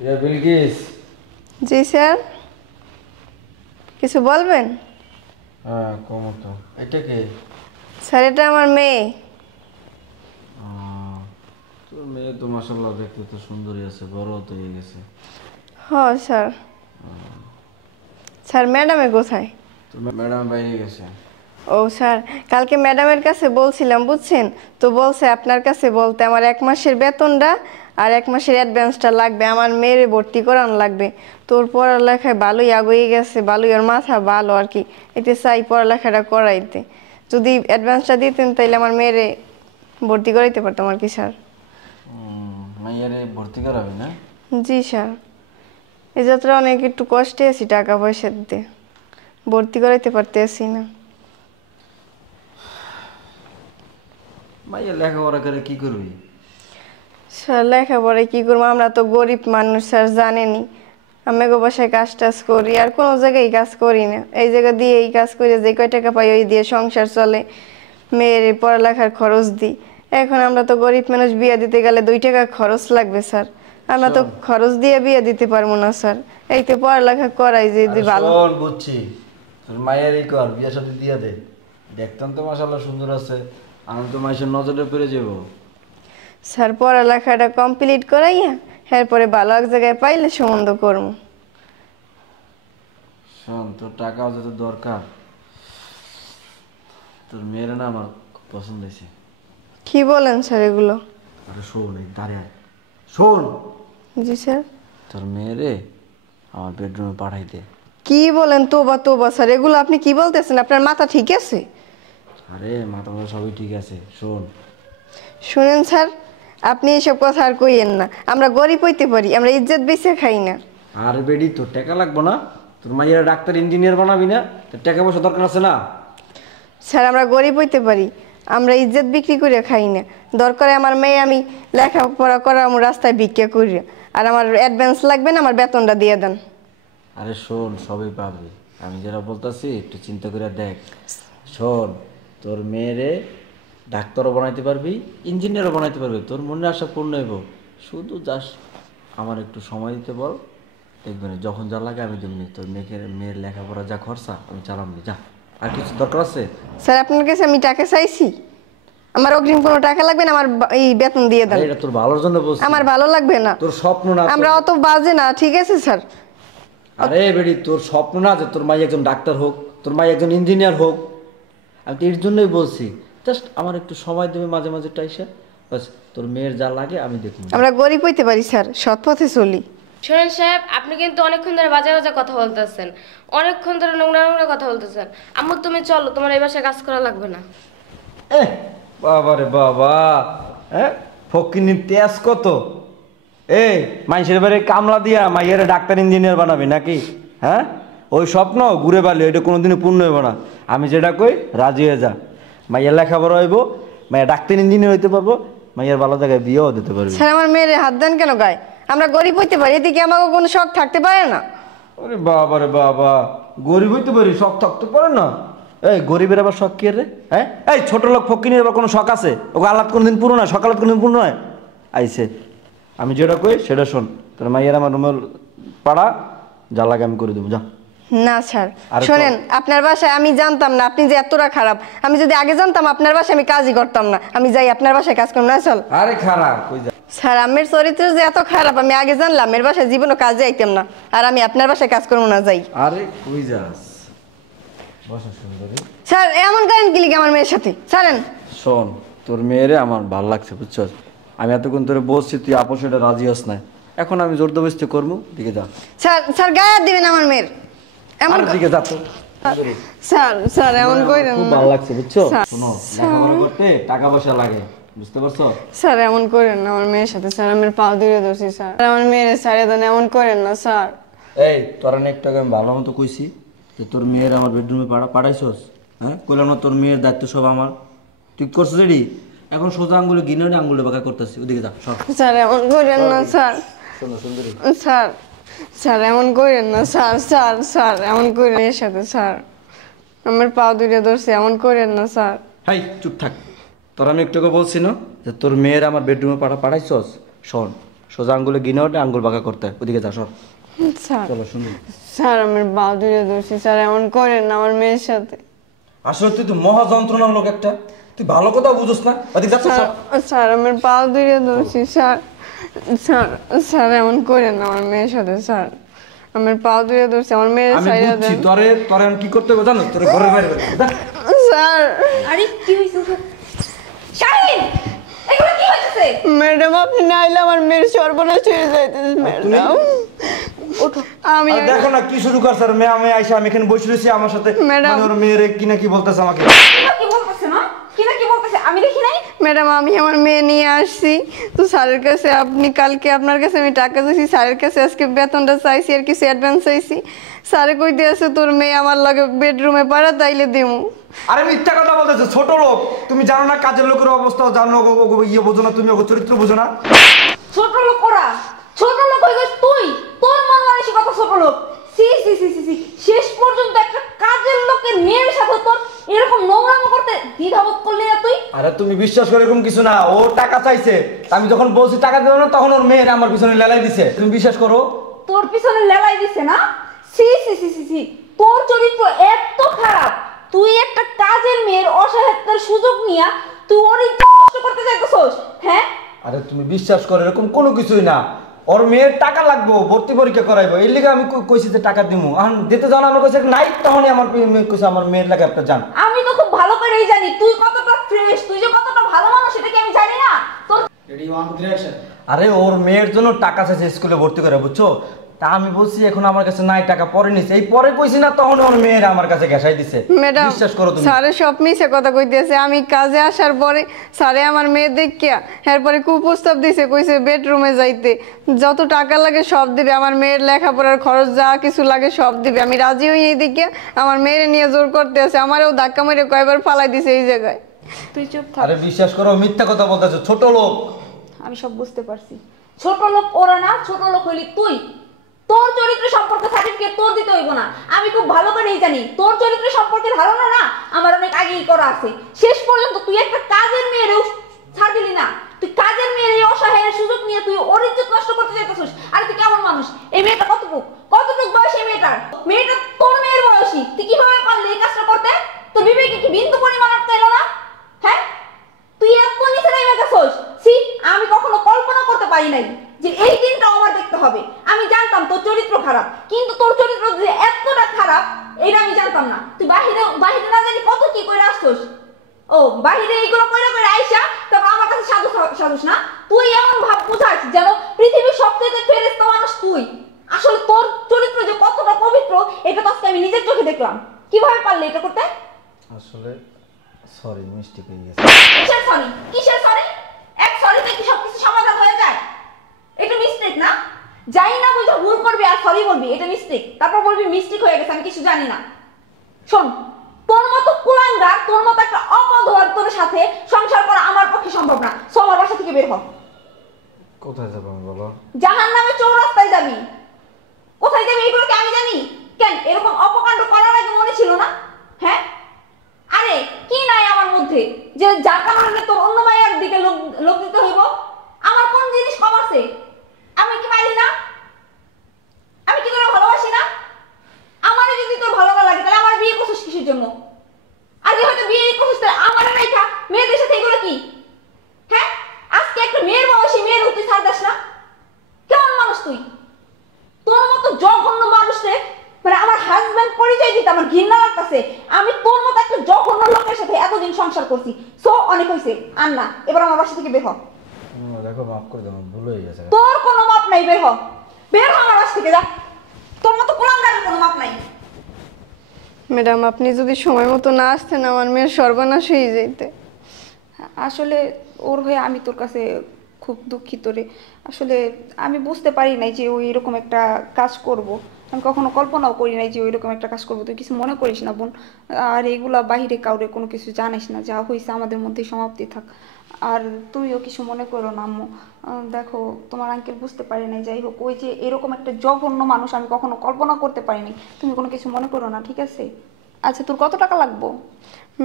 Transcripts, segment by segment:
বিলকিস। জি sir, কিছু বলবেন? হ্যাঁ কমো তো। এটা কে? স্যার এটা আমার মেয়ে। তোর মেয়ে তো মাশাআল্লাহ দেখতে তো সুন্দরী আছে, বড় তো হয়ে গেছে। হ্যাঁ স্যার। স্যার ম্যাডামে কোথায়? তো ম্যাডাম বাইরে গেছে। ও স্যার, কালকে ম্যাডামের কাছে বলছিলাম বুঝছেন, তো বলছে আপনার কাছে বলতে আমার 1 মাসের বেতনটা আর 1 মাসের অ্যাডভান্সটা লাগবে, আমার মেয়েরে ভর্তি করানো লাগবে। তোর পড়ালেখায় ভালোই আগুয়ে গেছে, ভালোই ওর মাথা ভালো আর কি, এতে চাই পড়ালেখাটা করাইতে। যদি অ্যাডভান্সটা দিতেন তাইলে আমার মেয়েরে ভর্তি করাইতে পারতাম আর কি স্যার। মাইয়ারে ভর্তি করাবি না? জি স্যার, এই যাত্রা অনেক একটু কষ্টে আছি, টাকা পয়সা দিতে ভর্তি করাইতে পারতেছি না। মাইয়া লেখাপড়া করে কি করবি? স্যার লেখাপড়ায় কী করবো, আমরা তো গরিব মানুষ স্যার জানেনই। আমি গো বাসায় কাজ টাজ করি, আর কোনো জায়গায় কাজ করি না, এই জায়গা দিয়ে এই কাজ করে যে কয় টাকা পাই ওই দিয়ে সংসার চলে, মেয়ের পড়ালেখার খরচ দিই। এখন আমরা তো গরিব মানুষ, বিয়ে দিতে গেলে 2 টাকা খরচ লাগবে স্যার, আমরা তো খরচ দিয়ে বিয়ে দিতে পারবো না স্যার। এই তো পড়ালেখা করাই যে ভালো। বুঝছি, তোর মায়েরই কর, বিয়ে সাথে দিয়ে দে। দেখতাম তো মাশাআল্লাহ সুন্দর আছে, আমি তো মাইসের নজরে পেরে যাবো। স্যার পড়ালেখাটা কমপ্লিট করাইয়া এরপরে ভালো এক জায়গায় পাইলে সম্বন্ধ করবো। শোন, তোর টাকাও যত দরকার, তোর মেয়ের না আমার খুব পছন্দ হয়েছে। কি বলেন স্যার এগুলো? আরে শোন, এই দাঁড়িয়ে শোন। জি স্যার। তোর মেয়েরে আমার বেডরুমে পাঠাই দে। কি বলেন? তোবা তোবা স্যার, এগুলো আপনি কি বলতেছেন? আপনার মাথা ঠিক আছে? আরে মাথা মাথা সবই ঠিক আছে, শোন। শুনেন স্যার, আপনি এসব কথা আর কইয়েন না, আমরা গরিব হইতে পারি, আমরা ইজ্জত বেঁচে খাই না। আর বেডি, তোর টাকা লাগবো না? তোর মাইয়ারা ডাক্তার ইঞ্জিনিয়ার বানাবি না? তোর টাকা পয়সা দরকার আছে না? স্যার আমরা গরিব হইতে পারি, আমরা ইজ্জত বিক্রি করে খাই না। দরকারে আমার মেয়ে আমি লেখাপড়া করা আমার রাস্তায় ভিক্ষা করি, আর আমার অ্যাডভান্স লাগবে না, আমার বেতনটা দিয়ে দেন। আরে শোন, সবই পাবি, আমি যেটা বলতেছি একটু চিন্তা করে দেখ। শোন, তোর মেয়েরে ডাক্তারও বানাইতে পারবি, ইঞ্জিনিয়ারও বানাইতে পারবি, তোর মনে আশা পূর্ণ হইব। শুধু জাস্ট আমার একটু সময় দিতে বল, দেখবেন যখন যা লাগে আমি তেমনি তোর মেয়ের লেখাপড়া যা খরচা আমি চালামনি। যা, আর কিছু দরকার আছে? স্যার আপনার কাছে আমি টাকা চাইছি? আমার অগ্রিম কোনো টাকা লাগবে না, আমার এই বেতন দিয়ে দেন। এটা তোর ভালোর জন্য বলছি। আমার ভালো লাগবে না, তোর স্বপ্ন না? আমরা অত বাজে না, ঠিক আছে স্যার? আরে বেডি, তোর স্বপ্ন না যে তোর মাই একজন ডাক্তার হোক, তোর মাই একজন ইঞ্জিনিয়ার হোক? আমি তো এর জন্যই বলছি, জাস্ট আমার একটু সময় দেবে মাঝে মাঝে টাইসা, বাস তোর মেয়ের যা লাগে আমি দেখব। আমরা গরিব হইতে পারি স্যার, সৎ পথে চলি। শোনেন সাহেব, আপনি কিন্তু অনেকক্ষণ ধরে বাজে বাজে কথা বলতেছেন, অনেকক্ষণ ধরে নোংরা নোংরা কথা বলতেছেন। আম্মু তুমি চলো, তোমার এই বাসায় কাজ করা লাগবে না। বাবা রে বাবা, হ্যাঁ ফকিনির তেজ কত! এই মাইসের বাড়ি কামলা দিয়া মাইয়ের ডাক্তার ইঞ্জিনিয়ার বানাবি নাকি? হ্যাঁ, ওই স্বপ্ন ঘুরে বালি, ওইটা কোনোদিনও পূর্ণ হইব না। আমি যেটা কই রাজি হয়ে যা, মাইয়ের লেখাপড়া হইব, মাইয়া ডাক্তার ইঞ্জিনিয়ার হইতে পারবো, মাইয়ের ভালো জায়গায় বিয়েও দিতে পারবি। স্যার আমার মেয়ের হাত দেন কেন গায়ে? আমরা গরিব হইতে পারি, এদিকে আমাকে কোনো শখ থাকতে পারে না? ওরে বাবা রে বাবা, গরিব হইতে পারি, শখ থাকতে পারে না? এই গরিবের আবার শখ কি রে? হ্যাঁ, এই ছোট লোক ফকিনের আবার কোনো শখ আছে? ওকে আলাদ কোনোদিন পূর্ণ হয়, সকালাত কোনোদিন পূর্ণ হয়? আইসে, আমি যেটা কই সেটা শোন। তোর মাইয়ের আমার রুমের পাড়া যা লাগে আমি করে দেবো, যা। না স্যার শোনেন, আপনার বাসায় আমি জানতাম না আপনি যে এতটা খারাপ। আমি যদি আগে জানতাম আপনার বাসায় আমি কাজই করতাম না, আমি যাই আপনার বাসায় কাজ করব না। চল। আরে খারাপ কই যা? স্যার আমের চরিত্র যে এত খারাপ আমি আগে জানলাম, এর বাসায় জীবনও কাজে আইতাম না, আর আমি আপনার বাসায় কাজ করবো না, যাই। আরে কই যাস? বসা সুন্দরী। স্যার এমন করেন কি লিখে আমার মেয়ের সাথে? ছাড়েন। শোন, তোর মেয়েরে আমার ভাল লাগছে বুঝছস, আমি এতক্ষণ ধরে বলছি, তুই আপোষ এটা রাজি হস না, এখন আমি জোর জবরদস্তি করবো। দিকে যা। স্যার স্যার গায়ে হাত দিবেন আমার মেয়ের, এমন দিকে যা তো। স্যার স্যার এমন করেন খুব না। ভালো লাগছে বুঝছো। শোনো, লেখাপড়া করতে টাকা পয়সা লাগে, বুঝতে পারছো? স্যার এমন করেন না আমার মেয়ের সাথে, স্যার আমার পা ধরে ধরছি স্যার, আমার মেয়ের ছাড়িয়ে দেন, এমন করেন না স্যার। এই তোর একটু আগে আমি ভালো মতো কইছি যে তোর মেয়ের আমার বেডরুমে পাঠাইছস, হ্যাঁ কইলাম না তোর মেয়ের দায়িত্ব সব আমার? তুই করছিস রেডি, এখন সোজা আঙ্গুলে গিনে আঙ্গুলে বাঁকা করতেছি, ওদিকে যা সব। স্যার এমন করেন না স্যার। শোনো সুন্দরী, স্যার স্যার এমন করেন না স্যার, স্যার স্যার এমন করেন এর সাথে স্যার, আমার পা ধরে ধরছে, এমন করেন না স্যার। হাই চুপ থাক। তোর আমি একটু আগে বলছি না যে তোর মেয়ের আমার বেডরুমে পাঠাইছস? শোন, সোজা আঙ্গুলে গিনে ওঠে আঙ্গুল বাঁকা করতে হয়। ওদিকে যা সর। স্যার চলো শুনি। স্যার আমার পা ধরে ধরছি স্যার, এমন করেন না আমার মেয়ের সাথে। আসলে তুই তো মহা যন্ত্রণার লোক একটা, তুই ভালো কথা বুঝোস না। ওদিকে যা স্যার স্যার আমার পা ধরে ধরছি স্যার। স্যার স্যার এমন করেন না আমার মেয়ের সাথে স্যার, আমার পা ধরে ধরছি, আমার মেয়ের আমি সাইডে বুঝছি দেন তোরে তোরে আমি কি করতে হবে জানো, তোরে ঘরের বাইরে বের করে দে। স্যার। আরে কি হইছে শাহিন, এগুলো কি হইছে? ম্যাডাম আপনি না আইলে আমার মেয়ের সর্বনাশ হয়ে যাইতেছে ম্যাডাম। ওঠো। আমি আর দেখো না কি শুরু করছে, আর মেয়ে আমি আইসা আমি এখানে বসে রয়েছি আমার সাথে, ম্যাডাম। মানে ওর মেয়েরে কি না কি বলতেছে আমাকে। কি বলতেছে না? কি না কি বলতেছে আমি দেখি নাই। ম্যাডাম আমি আমার মেয়ে নিয়ে আসছি তো স্যারের কাছে, আপনি কালকে আপনার কাছে আমি টাকা চাইছি, স্যারের কাছে আজকে বেতনটা চাইছি আর কিছু অ্যাডভান্স চাইছি। স্যারে কই দিয়েছে তোর মেয়ে আমার লগে বেডরুমে পাড়া তাইলে দিমু। আরে মিথ্যা কথা বলতেছে, ছোট লোক। তুমি জানো না কাজের লোকের অবস্থা, জানো ইয়ে বোঝো না, তুমি ওকে চরিত্র বোঝো না। ছোট লোক ওরা, ছোট লোক হয়ে গেছিস তুই, তোর মন মানসিকতা ছোট লোক। সি সি সি সি সি, শেষ পর্যন্ত একটা কাজের লোকের মেয়ের সাথে তোর এরকম নোংরামো করতে দ্বিধাবোধ করলি না তুই? আরে তুমি বিশ্বাস করে এরকম কিছু না, ও টাকা চাইছে, আমি যখন বলছি টাকা দেবো না তখন ওর মেয়ের আমার পিছনে লেলাই দিছে, তুমি বিশ্বাস করো। তোর পিছনে লেলাই দিছে না? সি সি সি সি সি, তোর চরিত্র এত খারাপ, তুই একটা কাজের মেয়ের অসহায়তার সুযোগ নিয়া তুই ওর ইজ্জত নষ্ট করতে চাইতেছস, হ্যাঁ? আরে তুমি বিশ্বাস করো এরকম কোনো কিছুই না, ওর মেয়ের টাকা লাগবো, ভর্তি পরীক্ষা করাইবো, এর লিগে আমি কইছি যে টাকা দিমু, এখন দিতে যাও না, আমার কাছে নাই, তখনই আমার কইছে আমার মেয়ের লাগে একটা জান। আমি তো খুব ভালো করেই জানি তুই কতটা ফ্রেশ, তুই যে কতটা ভালো মানুষ সেটা কি আমি জানি না? তোর আরে ওর মেয়ের জন্য টাকা চাইছে স্কুলে ভর্তি করে, বুঝছো? তা আমি বলছি এখন আমার কাছে নাই, টাকা পরে নিছে, এই পরে কইছি না তখন ওর মেয়ের আমার কাছে ঘেঁষাই দিছে। ম্যাডাম বিশ্বাস করো তুমি। স্যারে সব মিছে কথা কইতেছে, আমি কাজে আসার পরে স্যারে আমার মেয়ে দেখিয়া এরপরে কুপ্রস্তাব দিছে, কইছে বেডরুমে যাইতে, যত টাকা লাগে সব দিবে, আমার মেয়ের লেখাপড়ার খরচ যা কিছু লাগে সব দিবে। আমি রাজি হই এই দেখিয়া আমার মেয়ের নিয়ে জোর করতে আছে, আমারও ধাক্কা মেরে কয়বার ফালাই দিছে এই জায়গায়। তুই চুপ থাক, আরে বিশ্বাস করো মিথ্যা কথা বলতেছে, ছোট লোক। আমি সব বুঝতে পারছি। ছোট লোক ওরা না, ছোট লোক হইলি তুই। তোর চরিত্র সম্পর্কে সার্টিফিকেট তোর দিতে হইব না, আমি খুব ভালো করেই জানি তোর চরিত্র সম্পর্কে ধারণা না আমার অনেক আগেই করা আছে। শেষ পর্যন্ত তুই একটা কাজের মেয়েরও ছাড় দিলি না, তুই কাজের মেয়ের এই অসহায়ের সুযোগ নিয়ে তুই ওর ইজ্জত নষ্ট করতে চাইতেছিস। আর তুই কেমন মানুষ? এই মেয়েটা কতটুক বয়স? এই মেয়েটা তোর মেয়ের বয়সী, তুই কিভাবে পারলি এই কাজটা করতে? তোর বিবেকে কি বিন্দু পরিমাণ অর্থ এলো না? হ্যাঁ, তুই এত নিচে নেমে গেছিস। সি, আমি কখনো কল্পনা করতে পারি নাই যে এই দিনটা আমার দেখতে হবে। আমি জানতাম তোর চরিত্র খারাপ, কিন্তু তোর চরিত্র যে এতটা খারাপ এটা আমি জানতাম না। তুই বাহিরে বাহিরে না জানি কত কি করে আসছিস। ও বাহিরে এইগুলো কইরা কইরা আইসা তারপর আমার কাছে সাধুস না? তুই এমন ভাব বুঝাস যেন পৃথিবীর সবচেয়ে ফেরেশতা মানুষ তুই। আসলে তোর চরিত্র যে কতটা পবিত্র এটা তো আজকে আমি নিজের চোখে দেখলাম। কিভাবে পারলি এটা করতে? আসলে সরি, মিস্টেক হয়ে গেছে। কিসের সরি? কিসের সরি? এক সরিতে কি সবকিছু সমাধান হয়ে যায়? এটা মিস্টেক না? যাই না বুঝে ভুল করবি আর সরি বলবি, এটা মিস্টেক। তারপর বলবি মিস্টেক হয়ে গেছে, আমি কিছু জানি না। শোন, তোর মতো কুলাঙ্গার, তোর মতো একটা অপদার্থের সাথে সংসার করা আমার পক্ষে সম্ভব না। সো আমার বাসা থেকে বের হ। কোথায় যাবো আমি বলো? জাহান্নামে চৌরাস্তায় যাবি। কোথায় যাবি এগুলো কি আমি জানি? কেন এরকম অপকাণ্ড করার আগে মনে ছিল না? হ্যাঁ, আরে কি নাই আমার মধ্যে যে যার কারণে তোর অন্য মায়ের দিকে লোক দিতে হইব? আমার কোন জিনিস কম আছে? আমি কি পারি না? আমি কি তোরা ভালোবাসি না? আমারে যদি তোর ভালো না লাগে তাহলে আমার বিয়ে করছিস কিসের জন্য? আর যে হয়তো বিয়ে করছিস তাহলে আমার রাইখা মেয়েদের সাথে এগুলো কি? হ্যাঁ, আজকে একটা মেয়ের বয়সী মেয়ের তুই ছাড় দাস না? কেমন মানুষ তুই? তোর মতো জঘন্য মানুষে মানে আমার হাজবেন্ড পরিচয় দিতে আমার ঘৃণা লাগতেছে। আমি তোর মতো একটা জঘন্য লোকের সাথে এতদিন সংসার করছি। সো অনেক হয়েছে, আর না, এবার আমার বাসা থেকে বের হ। দেখো মাফ করে দাও, ভুল হয়ে গেছে। তোর কোনো মাপ নাই, বের হ, বের হ আমার বাসা থেকে, যা। তোর মতো কুলাঙ্গারের কোনো মাপ নাই। ম্যাডাম আপনি যদি সময় মতো না আসতেন আমার মেয়ের সর্বনাশ হয়ে যেতে। আসলে ওর হয়ে আমি তোর কাছে খুব দুঃখিত রে। আসলে আমি বুঝতে পারি নাই যে ও এরকম একটা কাজ করব। আমি কখনো কল্পনাও করি নাই যে ও এরকম একটা কাজ করবো। তুই কিছু মনে করিস না বোন, আর এগুলা বাহিরে কাউরে কোনো কিছু জানিস না, যা হয়েছে আমাদের মধ্যেই সমাপ্তি থাক। আর তুমিও কিছু মনে করো না আম্মু। দেখো তোমার আঙ্কেল বুঝতে পারি নাই, যাই হোক ওই যে এরকম একটা জঘন্য মানুষ আমি কখনো কল্পনা করতে পারিনি। তুমি কোনো কিছু মনে করো না, ঠিক আছে? আচ্ছা তোর কত টাকা লাগবো?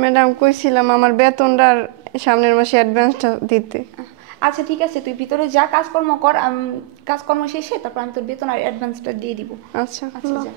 ম্যাডাম কইছিলাম আমার বেতনটার সামনের মাসে অ্যাডভান্সটা দিতে। আচ্ছা ঠিক আছে, তুই ভিতরে যা কাজকর্ম কর, কাজকর্ম শেষে তারপর আমি তোর বেতন আর অ্যাডভান্সটা দিয়ে দিব। আচ্ছা আচ্ছা যা।